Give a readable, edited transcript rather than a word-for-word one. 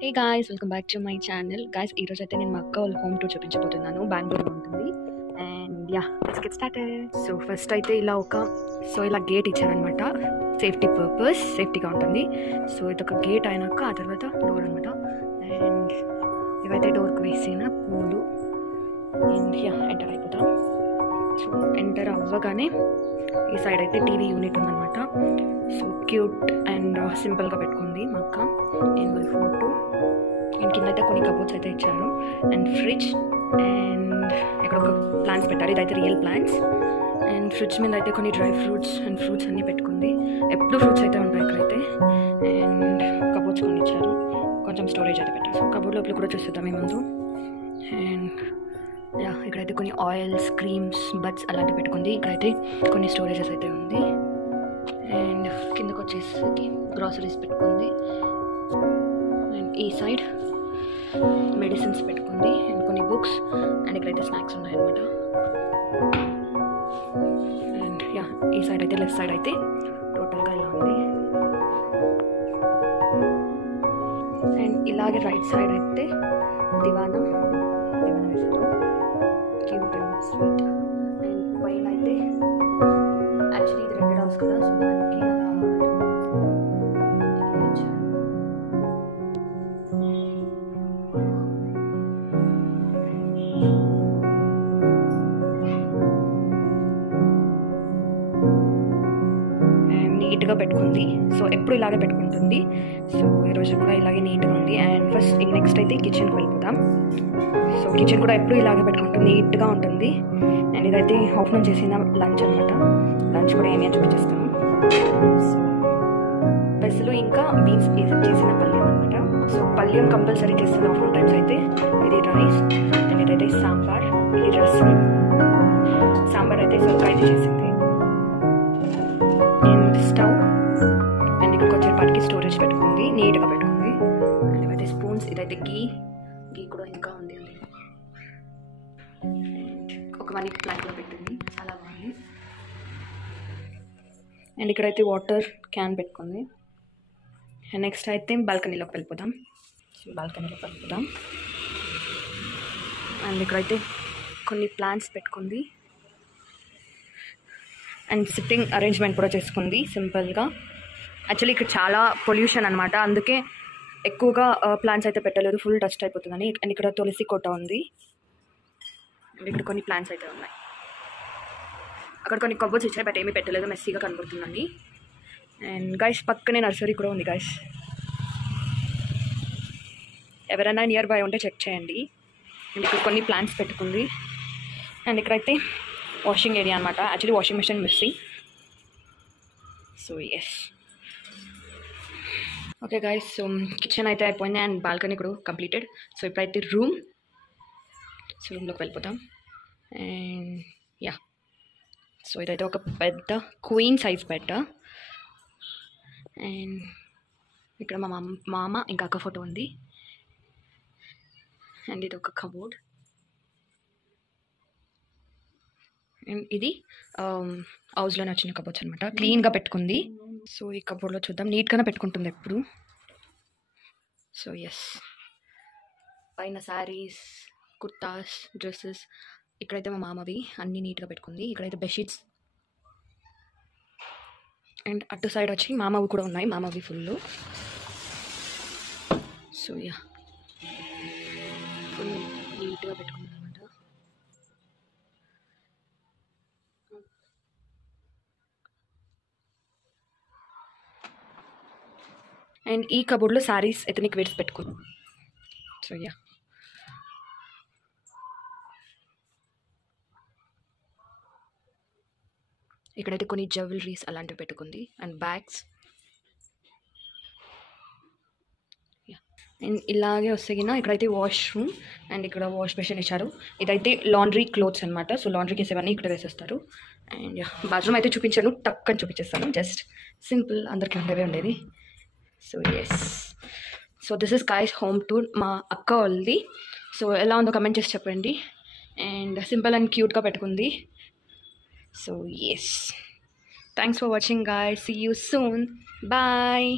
Hey guys, welcome back to my channel. Guys, ఈరోజు అయితే నేను మా అక్క వాళ్ళ హోమ్ టూర్ చూపించబోతున్నాను. బెంగళూరులో ఉంటుంది. And let's get started. So first అయితే ఇలా గేట్ ఇచ్చారనమాట. సేఫ్టీగా ఉంటుంది. సో ఇదొక గేట్ అయినాక ఆ తర్వాత డోర్ అనమాట. అండ్ ఇవైతే డోర్కి వేసిన పూలు. అండ్ ఎంటర్ అయిపోతాం. సో ఎంటర్ అవ్వగానే ఈ సైడ్ అయితే టీవీ యూనిట్ ఉందన్నమాట. సో క్యూట్ అండ్ సింపుల్గా పెట్టుకుంది మా అక్క. Annual photo. అండ్ కింద అయితే కొన్ని కబోర్డ్స్ అయితే ఇచ్చారు. And fridge. అండ్ ఇక్కడ ఒక ప్లాంట్స్ పెట్టారు. ఇదైతే రియల్ ప్లాంట్స్. అండ్ ఫ్రిడ్జ్ మీద అయితే కొన్ని డ్రై ఫ్రూట్స్ అండ్ ఫ్రూట్స్ అన్నీ పెట్టుకుంది. ఎప్పుడు ఫ్రూట్స్ అయితే ఉంటాయి ఇక్కడైతే. అండ్ కబోర్డ్స్ కొన్ని ఇచ్చారు. కొంచెం స్టోరేజ్ అయితే పెట్టారు. సో కబోర్డ్ లోపల కూడా చూసేద్దాం ఈ ముందు. అండ్ ఇక్కడైతే కొన్ని ఆయిల్స్, క్రీమ్స్, బడ్స్ అలాంటివి పెట్టుకుంది. ఇక్కడైతే కొన్ని స్టోరేజెస్ అయితే ఉంది. అండ్ కిందకు వచ్చేసి గ్రాసరీస్ పెట్టుకుంది. అండ్ ఈ సైడ్ మెడిసిన్స్ పెట్టుకుంది. అండ్ కొన్ని బుక్స్. అండ్ ఇక్కడైతే స్నాక్స్ ఉన్నాయన్నమాట. అండ్ ఈ సైడ్ అయితే లెఫ్ట్ సైడ్ అయితే టోటల్గా ఇలా ఉంది. అండ్ ఇలాగే రైట్ సైడ్ అయితే దివానా వేశారు. Cute and sweet. అండ్ పైన అయితే యాక్చువల్లీ ఇది రెంటెడ్ హౌస్ కదా, సో దానికి నీట్గా పెట్టుకుంది. సో ఎప్పుడు ఇలాగే పెట్టుకుంటుంది. సో ఈరోజు కూడా ఇలాగే నీట్గా ఉంది. అండ్ ఫస్ట్ నెక్స్ట్ అయితే కిచెన్కి వెళ్ళిపోతాం. సో కిచెన్ కూడా ఎప్పుడు ఇలాగే పెట్టుకుంటుంది, నీట్గా ఉంటుంది. అండ్ ఇదైతే ఆఫ్టర్నూన్ చేసిన లంచ్ అనమాట. లంచ్ కూడా ఏమేమి చూపించేస్తాము. సో పెసలు ఇంకా బీన్స్ చేసిన పల్యం అనమాట. సో పల్యం కంపల్సరీ చేస్తాను ఆఫ్టర్నూన్ టైమ్స్ అయితే. ఇది రైస్. అండ్ ఇదైతే సాంబార్. ఇది రసం. సాంబార్ అయితే సొరకాయ చేసింది. And stove. అండ్ ఇక్కడికి వచ్చేపాటికి స్టోరేజ్ పెట్టుకుంది, నీట్గా పెట్టుకుంది. అండ్ ఇవైతే స్పూన్స్. ఇదైతే గీ కూడా ఇంకా ఉంది. ఒక మనీ ప్లాంట్లో పెట్టింది, చాలా బాగుంది. అండ్ ఇక్కడైతే వాటర్ క్యాన్ పెట్టుకుంది. అండ్ నెక్స్ట్ అయితే బాల్కనీలోకి వెళ్ళిపోదాం. అండ్ ఇక్కడైతే కొన్ని ప్లాంట్స్ పెట్టుకుంది. అండ్ సిట్టింగ్ అరేంజ్మెంట్ కూడా చేసుకుంది సింపుల్గా. యాక్చువల్లీ ఇక్కడ చాలా పొల్యూషన్ అనమాట, అందుకే ఎక్కువగా ప్లాంట్స్ అయితే పెట్టలేదు, ఫుల్ డస్ట్ అయిపోతుందని. అండ్ ఇక్కడ తులసి కోట ఉంది. అండ్ ఇక్కడ కొన్ని ప్లాంట్స్ అయితే ఉన్నాయి. అక్కడ కొన్ని కబోర్డ్స్ ఇచ్చాయి, బట్ ఏమీ పెట్టలేదు, మెస్సీగా కనబడుతుందండి. అండ్ గైస్ పక్కనే నర్సరీ కూడా ఉంది గైస్. ఎవరైనా నియర్ బై ఉంటే చెక్ చేయండి. అండ్ ఇక్కడ కొన్ని ప్లాంట్స్ పెట్టుకుంది. అండ్ ఇక్కడైతే వాషింగ్ ఏరియా అనమాట. Actually washing machine missing. So yes, okay guys. So kitchen అయితే అయిపోయింది. అండ్ బాల్కనీ కూడా కంప్లీటెడ్. సో ఇప్పుడైతే రూమ్లోకి వెళ్ళిపోతాం. అండ్ సో ఇదైతే ఒక పెద్ద క్వీన్ సైజ్ బెడ్. అండ్ ఇక్కడ మా మామ ఇంకా అక్క ఫోటో ఉంది. అండ్ ఇది ఒక కబోర్డ్. అండ్ ఇది హౌస్లోనే వచ్చిన కబోర్డ్స్ అనమాట. క్లీన్గా పెట్టుకుంది. సో ఈ కబోర్డ్లో చూద్దాం, నీట్గానే పెట్టుకుంటుంది ఎప్పుడు. సో ఎస్, పైన శారీస్, కుర్తాస్, డ్రెస్సెస్. ఇక్కడైతే మా మామవి అన్నీ నీట్గా పెట్టుకుంది. ఇక్కడైతే బెడ్షీట్స్. అండ్ అటు సైడ్ వచ్చి మామవి కూడా ఉన్నాయి, మామవి ఫుల్. సో ఫుల్ నీట్గా పెట్టుకుంది అనమాట. అండ్ ఈ కబోర్డ్లో శారీస్, ఎథనిక్ వేర్స్ పెట్టుకుంది. సో ఇక్కడైతే కొన్ని జ్యువెలరీస్ అలాంటివి పెట్టుకుంది. And bags. అండ్ ఇలాగే వస్తేగిన ఇక్కడైతే వాష్రూమ్. అండ్ ఇక్కడ వాష్ బేసిన్ ఇచ్చారు. ఇదైతే లాండ్రీ క్లోత్స్ అనమాట. సో లాండ్రీకి వేసేవన్నీ ఇక్కడ వేసేస్తారు. అండ్ బాత్రూమ్ అయితే చూపించాను, టక్కని చూపించేస్తాను. జస్ట్ సింపుల్, అందరికీ ఉండేది. So yes, so this is guys home tour మా అక్క వాళ్ళది. సో ఎలా ఉందో కమెంట్ చేసి చెప్పండి. అండ్ సింపుల్ అండ్ క్యూట్గా పెట్టుకుంది. So yes, thanks for watching guys. See you soon. Bye.